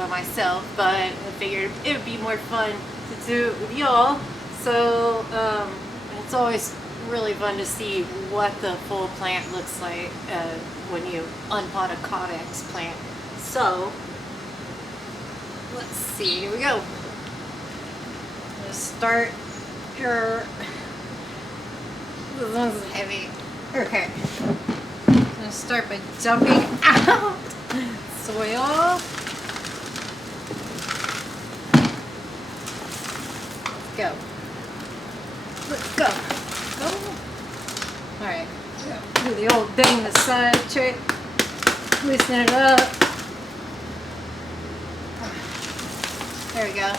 by myself, but I figured it would be more fun to do it with y'all. So it's always really fun to see what the full plant looks like when you unpot a caudex plant. So let's see, here we go. Let's start here. This one's heavy. Okay. I'm gonna start by dumping out soil. Let's go. Let's go. Go. Alright. Do the old bang the side trick. Loosen it up. There we go.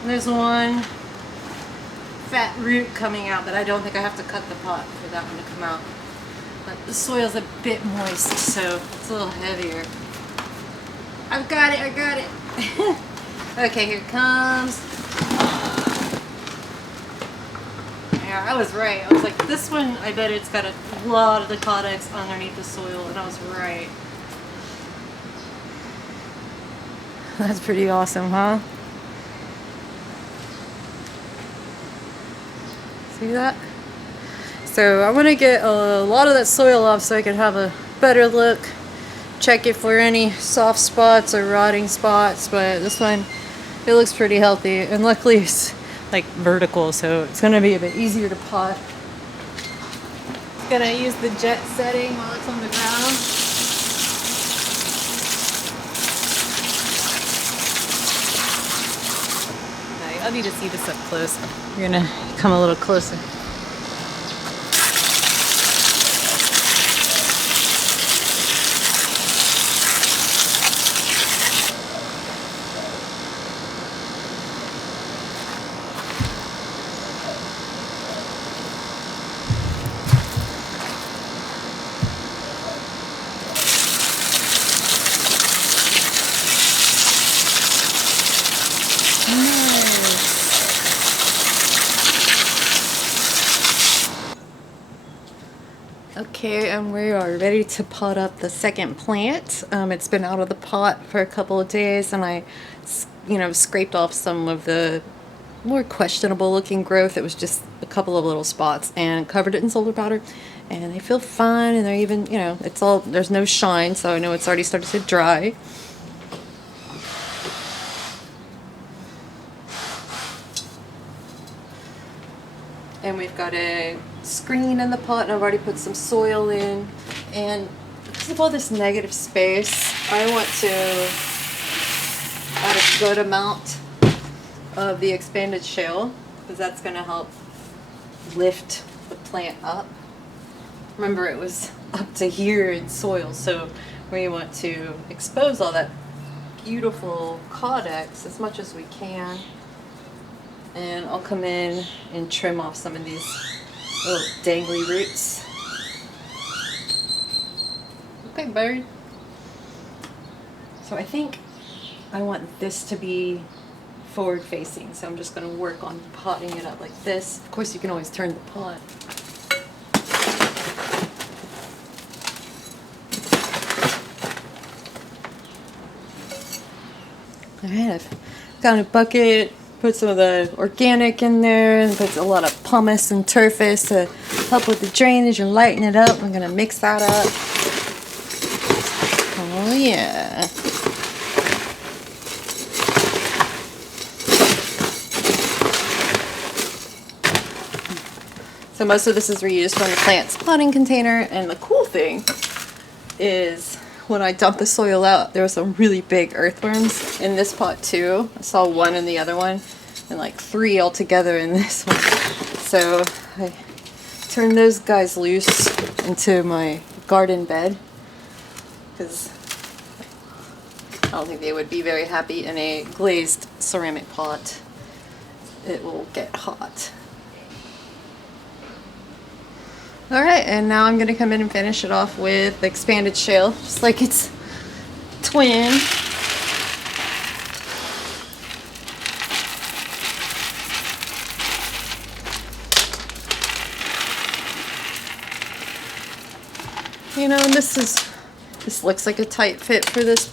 And there's one fat root coming out, but I don't think I have to cut the pot for that one to come out. But the soil's a bit moist, so it's a little heavier. I've got it, I got it. Okay, here it comes. Yeah, I was right. I was like, this one, I bet it's got a lot of the caudex underneath the soil, and I was right. That's pretty awesome, huh? See that? So I want to get a lot of that soil off so I can have a better look. Check it for any soft spots or rotting spots, but this one, it looks pretty healthy, and luckily it's like vertical, so it's going to be a bit easier to pot. Gonna use the jet setting while it's on the ground. I need to see this up close. You're gonna come a little closer. Okay, and we are ready to pot up the second plant. It's been out of the pot for a couple of days, and I, scraped off some of the more questionable looking growth. It was just a couple of little spots, and covered it in solar powder, and they feel fine, and they're even, it's all, there's no shine, so I know it's already started to dry. And we've got a screen in the pot, and I've already put some soil in. And because of all this negative space, I want to add a good amount of the expanded shale, because that's going to help lift the plant up. Remember, it was up to here in soil, so we want to expose all that beautiful caudex as much as we can. And I'll come in and trim off some of these little dangly roots. Okay, bird. So I think I want this to be forward facing, so I'm just going to work on potting it up like this. Of course, you can always turn the pot. Alright, I've got a bucket. Put some of the organic in there, and put a lot of pumice and turfus to help with the drainage and lighten it up. I'm gonna mix that up. Oh yeah. So most of this is reused from the plant's potting container, and the cool thing is when I dump the soil out, there were some really big earthworms in this pot too. I saw one in the other one, and like 3 altogether in this one. So I turned those guys loose into my garden bed, because I don't think they would be very happy in a glazed ceramic pot. It will get hot. Alright, and now I'm going to come in and finish it off with expanded shale, just like its twin. And this looks like a tight fit for this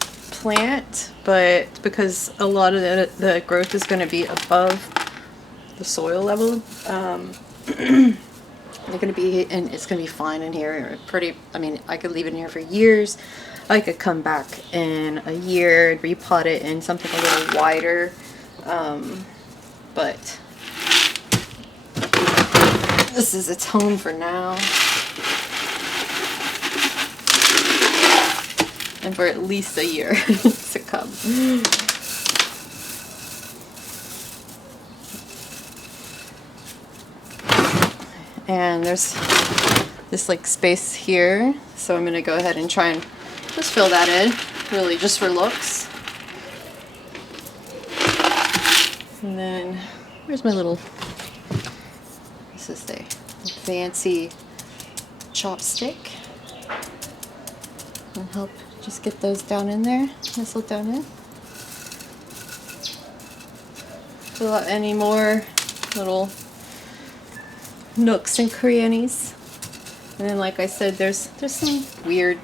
plant, but because a lot of the growth is going to be above the soil level, they're going to be, and it's going to be fine in here. I mean, I could leave it in here for years. I could come back in a year and repot it in something a little wider, but this is its home for now, and for at least a year to come. And there's this like space here, so I'm gonna go ahead and try and just fill that in, really just for looks. And then where's my little, this is the fancy chopstick, and help just get those down in there, nestle down in. Fill out any more little nooks and crannies. And then, like I said, there's some weird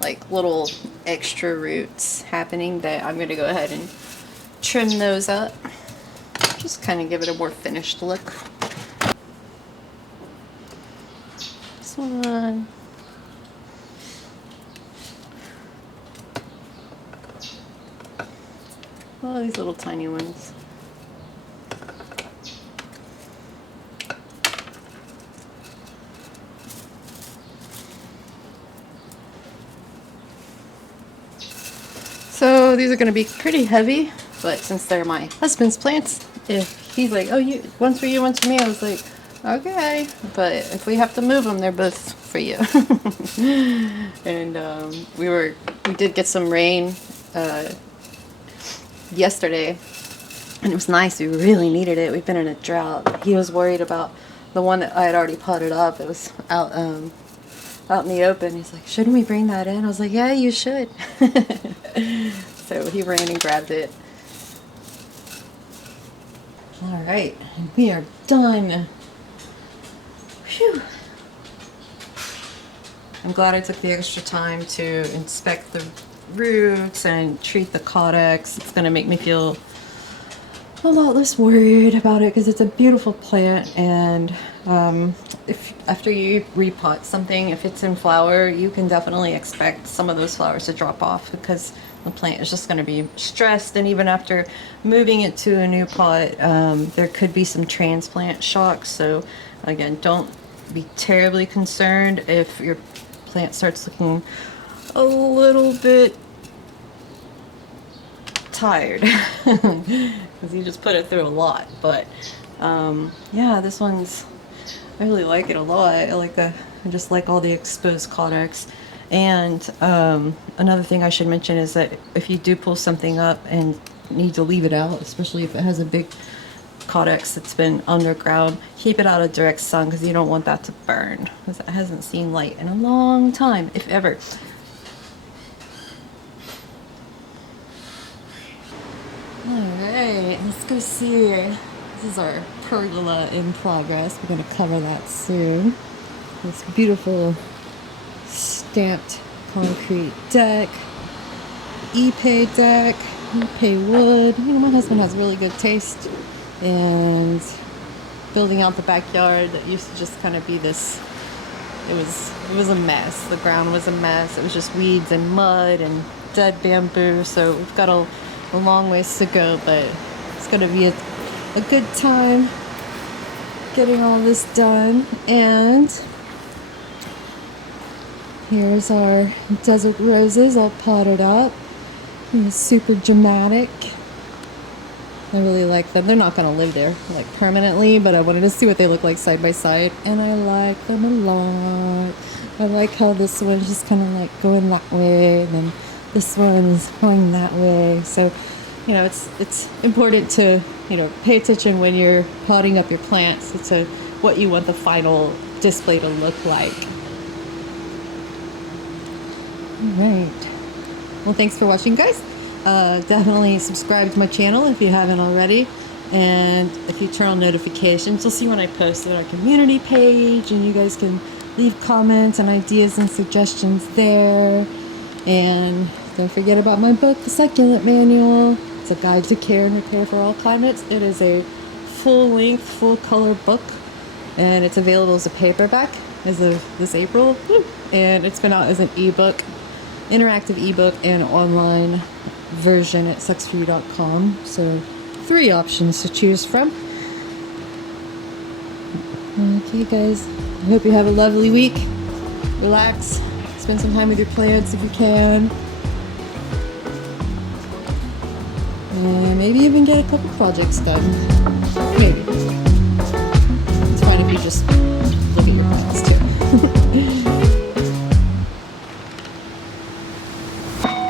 like little extra roots happening that I'm gonna go ahead and trim those up, just kind of give it a more finished look. This one, oh, these little tiny ones. So these are going to be pretty heavy, but since they're my husband's plants, if he's like, oh, one's for you, one's for me, I was like, okay. But if we have to move them, they're both for you. And we did get some rain yesterday, and it was nice. We really needed it. We've been in a drought. He was worried about the one that I had already potted up. It was out in the open. He's like, shouldn't we bring that in? I was like, yeah, you should. So he ran and grabbed it. All right, we are done. Whew. I'm glad I took the extra time to inspect the roots and treat the caudex. It's gonna make me feel a lot less worried about it because it's a beautiful plant, and if after you repot something, if it's in flower, you can definitely expect some of those flowers to drop off because the plant is just going to be stressed. And even after moving it to a new pot, there could be some transplant shock. So again, don't be terribly concerned if your plant starts looking a little bit tired because you just put it through a lot. But yeah, this one's, I really like it a lot. I just like all the exposed caudex. And another thing I should mention is that if you do pull something up and need to leave it out, especially if it has a big caudex that's been underground, keep it out of direct sun because you don't want that to burn, because it hasn't seen light in a long time, if ever. Alright, let's go see. This is our pergola in progress. We're going to cover that soon. This beautiful stamped concrete deck, Ipe deck, Ipe wood. You know, my husband has really good taste, and building out the backyard that used to just kind of be this, it was a mess. The ground was a mess. It was just weeds and mud and dead bamboo. So we've got a long ways to go, but it's going to be a good time getting all this done. And here's our desert roses all potted up. Super dramatic. I really like them. They're not going to live there like permanently, but I wanted to see what they look like side by side, and I like them a lot. I like how this one's just kind of like going that way, and then this one's going that way. So, you know, it's important to, you know, pay attention when you're potting up your plants to what you want the final display to look like. All right. Well, thanks for watching, guys. Definitely subscribe to my channel if you haven't already, and if you turn on notifications, you'll see when I post it on our community page, and you guys can leave comments and ideas and suggestions there. And Don't forget about my book, The Succulent Manual. It's a guide to care and repair for all climates. It is a full-length, full-color book, and it's available as a paperback as of this April. And it's been out as an ebook, interactive ebook, and online version at sucsforyou.com. So 3 options to choose from. Okay, guys. I hope you have a lovely week. Relax. Spend some time with your plants if you can. And maybe even get a couple projects done. Maybe. It's fine if you just